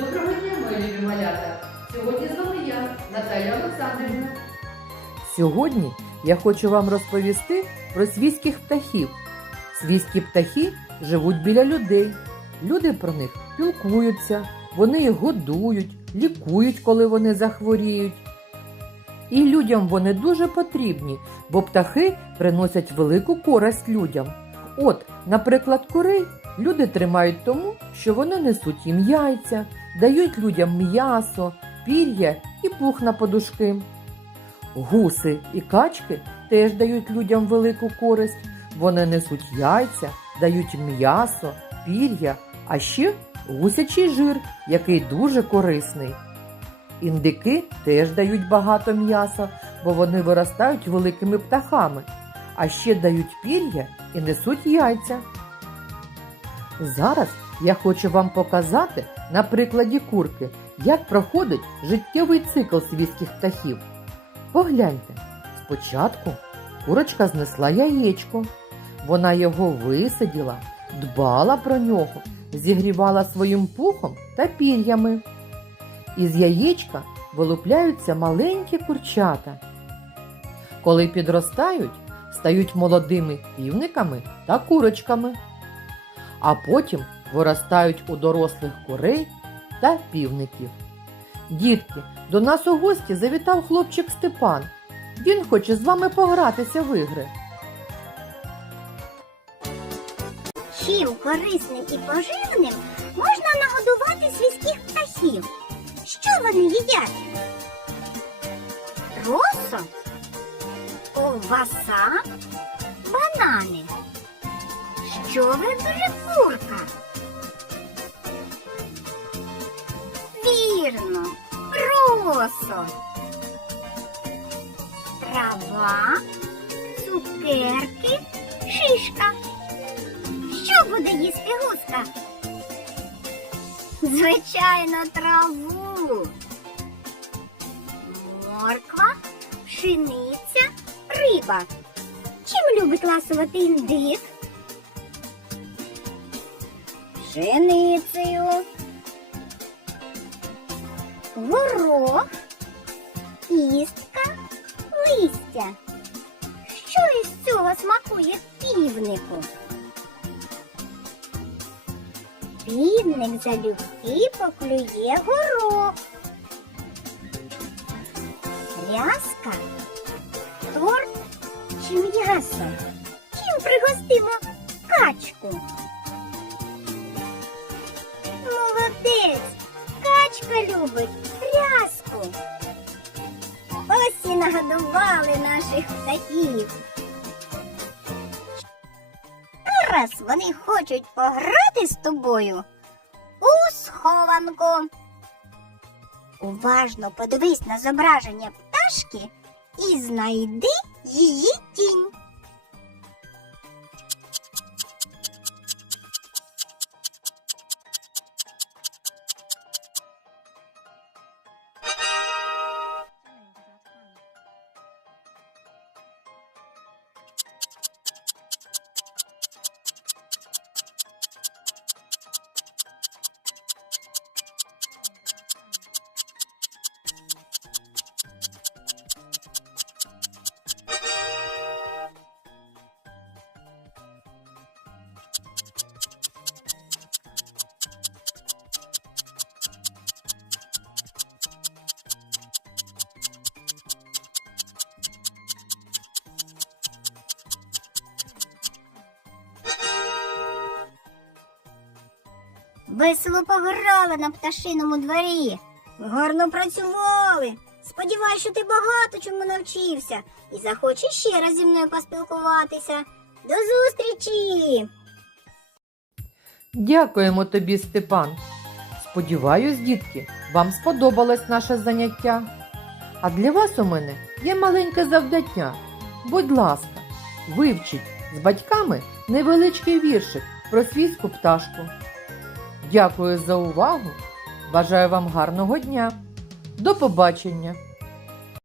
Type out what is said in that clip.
Доброго дня, мої любі малята! Сьогодні з вами я, Наталя Олександрівна. Сьогодні я хочу вам розповісти про свійських птахів. Свійські птахи живуть біля людей. Люди про них піклуються, вони їх годують, лікують, коли вони захворіють. І людям вони дуже потрібні, бо птахи приносять велику користь людям. От, наприклад, курей люди тримають тому, що вони несуть їм яйця, дають людям м'ясо, пір'я і пух на подушки. Гуси і качки теж дають людям велику користь. Вони несуть яйця, дають м'ясо, пір'я, а ще гусячий жир, який дуже корисний. Індики теж дають багато м'яса, бо вони виростають великими птахами, а ще дають пір'я і несуть яйця. Зараз я хочу вам показати на прикладі курки, як проходить життєвий цикл свійських птахів. Погляньте, спочатку курочка знесла яєчко. Вона його висиділа, дбала про нього, зігрівала своїм пухом та пір'ями. Із яєчка вилупляються маленькі курчата. Коли підростають, стають молодими півниками та курочками. А потім виростають у дорослих курей та півників. Дітки, до нас у гості завітав хлопчик Степан. Він хоче з вами погратися в ігри. Чим корисним і поживним можна нагодувати свійських птахів? Що вони їдять? Росо? Ковбаса? Банани? Що вибере курка? Вірно, росо. Трава, цукерки, шишка. Що буде їсти гуска? Звичайно, траву. Морква, пшениця, риба. Чим любить ласувати індик? Пшеницею. Горох, кістка, листя. Що із цього смакує півнику? Півник залюбки поклює горох. Рязка, торт чи м'ясо? Чим пригостимо качку? Молодець! Качка любить рязку. Ось і нагодували наших птахів. Зараз вони хочуть пограти з тобою у схованку. Уважно подивись на зображення пташки і знайди її тінь. Весело пограли на пташиному дворі. Гарно працювали. Сподіваюсь, що ти багато чому навчився і захочеш ще раз зі мною поспілкуватися. До зустрічі! Дякуємо тобі, Степан. Сподіваюсь, дітки, вам сподобалось наше заняття. А для вас у мене є маленьке завдання. Будь ласка, вивчіть з батьками невеличкий віршик про свійську пташку. Дякую за увагу. Бажаю вам гарного дня. До побачення!